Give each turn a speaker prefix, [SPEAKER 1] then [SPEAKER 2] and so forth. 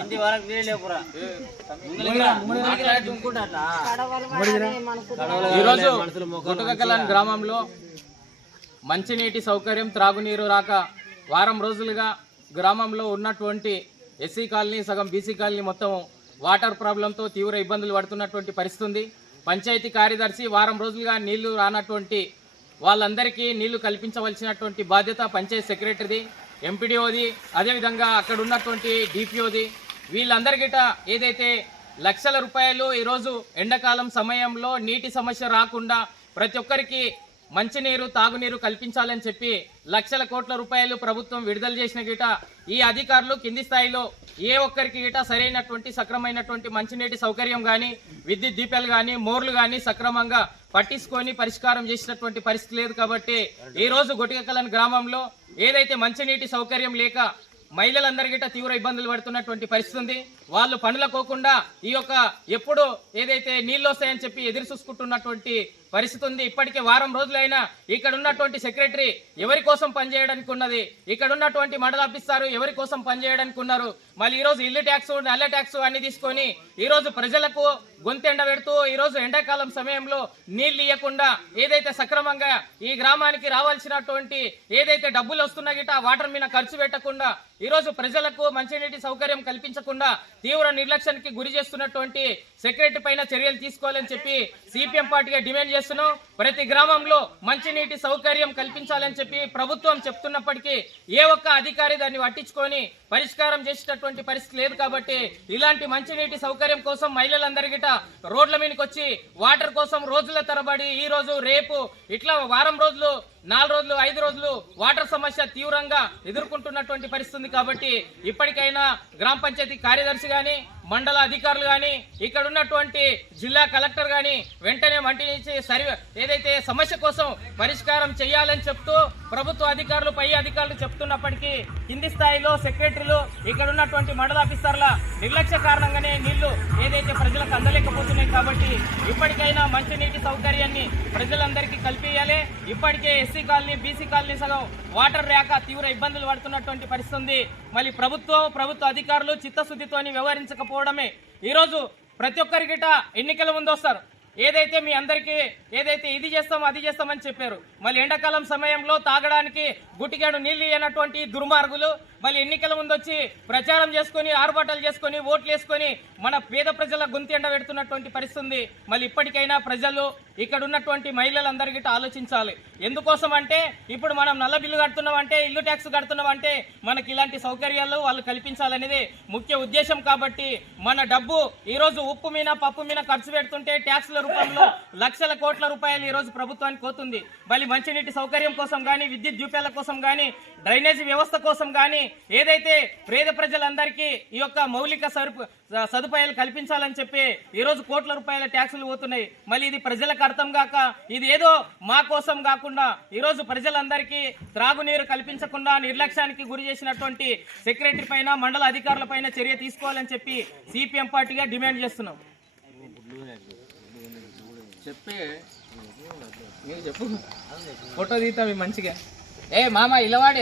[SPEAKER 1] ఇంటి వరకు నీళ్ళు లేవురా
[SPEAKER 2] ఈరోజు గుట్టకల్లాన్ గ్రామంలో మంచినీటి సౌకర్యం త్రాగునీరు రాక వారం రోజులుగా గ్రామంలో ఉన్నటువంటి ఎస్సీ కాలనీ సగం బీసీ కాలనీ మొత్తం వాటర్ ప్రాబ్లంతో తీవ్ర ఇబ్బందులు పడుతున్నటువంటి పరిస్థితి ఉంది. పంచాయతీ కార్యదర్శి వారం రోజులుగా నీళ్ళు రానటువంటి వాళ్ళందరికీ నీళ్ళు కల్పించవలసినటువంటి బాధ్యత పంచాయతీ సెక్రటరీది ఎంపీడీఓది అదేవిధంగా అక్కడ ఉన్నటువంటి డిపిఓది. వీళ్ళందరికిట ఏదైతే లక్షల రూపాయలు ఈరోజు ఎండాకాలం సమయంలో నీటి సమస్య రాకుండా ప్రతి ఒక్కరికి మంచినీరు తాగునీరు కల్పించాలని చెప్పి లక్షల కోట్ల రూపాయలు ప్రభుత్వం విడుదల చేసిన గిట ఈ అధికారులు కింది స్థాయిలో ఏ ఒక్కరికి గిట సరైనటువంటి సక్రమైనటువంటి మంచినీటి సౌకర్యం కానీ విద్యుత్ దీపాలు కానీ మోర్లు కానీ సక్రమంగా పట్టించుకొని పరిష్కారం చేసినటువంటి పరిస్థితి లేదు కాబట్టి ఈ రోజు గొటికకలన్ గ్రామంలో ఏదైతే మంచినీటి సౌకర్యం లేక మహిళలందరి గిట్ట తీవ్ర ఇబ్బందులు పడుతున్నటువంటి పరిస్థితి ఉంది. వాళ్ళు పనులకోకుండా ఈ యొక్క ఎప్పుడు ఏదైతే నీళ్ళు వస్తాయని చెప్పి ఎదురు చూసుకుంటున్నటువంటి పరిస్థితి ఉంది. ఇప్పటికే వారం రోజులైనా ఇక్కడ ఉన్నటువంటి సెక్రటరీ ఎవరి కోసం పనిచేయడానికి ఉన్నది? ఇక్కడ ఉన్నటువంటి మండల ఆఫీసారు ఎవరి కోసం పనిచేయడానికి ఉన్నారు? మళ్ళీ ఈరోజు ఇల్లు ట్యాక్స్ నల్ల ట్యాక్స్ అన్ని తీసుకొని ఈరోజు ప్రజలకు గొంతెండ పెడుతూ ఈ రోజు ఎండాకాలం సమయంలో నీళ్ళు ఇవ్వకుండా ఏదైతే సక్రమంగా ఈ గ్రామానికి రావాల్సినటువంటి ఏదైతే డబ్బులు వస్తున్నా గిట వాటర్ మీద ఖర్చు పెట్టకుండా ఈరోజు ప్రజలకు మంచినీటి సౌకర్యం కల్పించకుండా తీవ్ర నిర్లక్ష్యానికి గురి చేస్తున్నటువంటి సెక్రటరీ పైన చర్యలు తీసుకోవాలని చెప్పి సిపిఎం పార్టీగా డిమాండ్ చేస్తున్నాం ప్రతి గ్రామంలో మంచినీటి సౌకర్యం కల్పించాలని చెప్పి ప్రభుత్వం చెప్తున్నప్పటికీ ఏ ఒక్క అధికారి దాన్ని పట్టించుకొని పరిష్కారం చేసేటటువంటి పరిస్థితి లేదు కాబట్టి ఇలాంటి మంచినీటి సౌకర్యం కోసం మహిళలందరికిట రోడ్ల మీదకి వచ్చి వాటర్ కోసం రోజుల తరబడి ఈ రోజు రేపు ఇట్లా వారం రోజులు నాలుగు రోజులు ఐదు రోజులు వాటర్ సమస్య తీవ్రంగా ఎదుర్కొంటున్నటువంటి పరిస్థితి ఉంది కాబట్టి ఇప్పటికైనా గ్రామ పంచాయతీ కార్యదర్శి కానీ మండల అధికారులు కానీ ఇక్కడ ఉన్నటువంటి జిల్లా కలెక్టర్ కానీ వెంటనే మంటి నుంచి సరి ఏదైతే సమస్య కోసం పరిష్కారం చేయాలని చెప్తూ ప్రభుత్వ అధికారులు పై అధికారులు చెప్తున్నప్పటికీ కింది స్థాయిలో సెక్రటరీలు ఇక్కడ ఉన్నటువంటి మండల ఆఫీసర్ల నిర్లక్ష్య కారణంగానే నీళ్ళు ఏదైతే ప్రజలకు అందలేకపోతున్నాయి కాబట్టి ఇప్పటికైనా మంచినీటి సౌకర్యాన్ని ప్రజలందరికీ కల్పించాలి ఇప్పటికే ఎస్సీ కాలనీ బీసీ కాలనీ సగం వాటర్ రేక తీవ్ర ఇబ్బందులు పడుతున్నటువంటి పరిస్థితి ఉంది. మళ్ళీ ప్రభుత్వం ప్రభుత్వ అధికారులు చిత్తశుద్ధితోని వ్యవహరించకపోవడమే. ఈరోజు ప్రతి ఒక్కరికిట ఎన్నికల ముందు వస్తారు. ఏదైతే మీ అందరికీ ఏదైతే ఇది చేస్తాం అది చేస్తామని చెప్పారు. మళ్ళీ ఎండాకాలం సమయంలో తాగడానికి గుటిగాడు నీళ్ళు ఇవ్వనటువంటి దుర్మార్గులు మళ్ళీ ఎన్నికల ముందు వచ్చి ప్రచారం చేసుకొని ఆర్భాటాలు చేసుకొని ఓట్లు వేసుకొని మన పేద ప్రజల గొంతు ఎండ పెడుతున్నటువంటి పరిస్థితి మళ్ళీ ఇప్పటికైనా ప్రజలు ఇక్కడ ఉన్నటువంటి మహిళలందరికీ ఆలోచించాలి. ఎందుకోసం అంటే ఇప్పుడు మనం నల్ల బిల్లు కడుతున్నాం అంటే ఇల్లు ట్యాక్స్ కడుతున్నాం అంటే మనకి ఇలాంటి సౌకర్యాలు వాళ్ళు కల్పించాలనేది ముఖ్య ఉద్దేశం కాబట్టి మన డబ్బు ఈరోజు ఉప్పు మీద పప్పు మీద ఖర్చు పెడుతుంటే ట్యాక్స్లు రూపంలో లక్షల కోట్ల రూపాయలు ఈ రోజు ప్రభుత్వానికి పోతుంది మళ్ళీ మంచినీటి సౌకర్యం కోసం కానీ విద్యుత్ ద్వీపాల కోసం కానీ డ్రైనేజీ వ్యవస్థ కోసం కానీ ఏదైతే పేద ప్రజలందరికీ ఈ యొక్క మౌలిక సరుపు సదుపాయాలు కల్పించాలని చెప్పి ఈ రోజు కోట్ల రూపాయల ట్యాక్సులు పోతున్నాయి. మళ్ళీ ఇది ప్రజలకు అర్థం కాక ఇది ఏదో మా కోసం కాకుండా ఈ రోజు ప్రజలందరికీ త్రాగునీరు కల్పించకుండా నిర్లక్ష్యానికి గురి చేసినటువంటి సెక్రటరీ పైన మండల అధికారుల పైన చర్య తీసుకోవాలని చెప్పి సిపిఎం పార్టీగా డిమాండ్ చేస్తున్నాం. చెప్పే మీరు చెప్పు. ఫోటో తీస్తాం మంచిగా. ఏ మామ ఇలవాడే.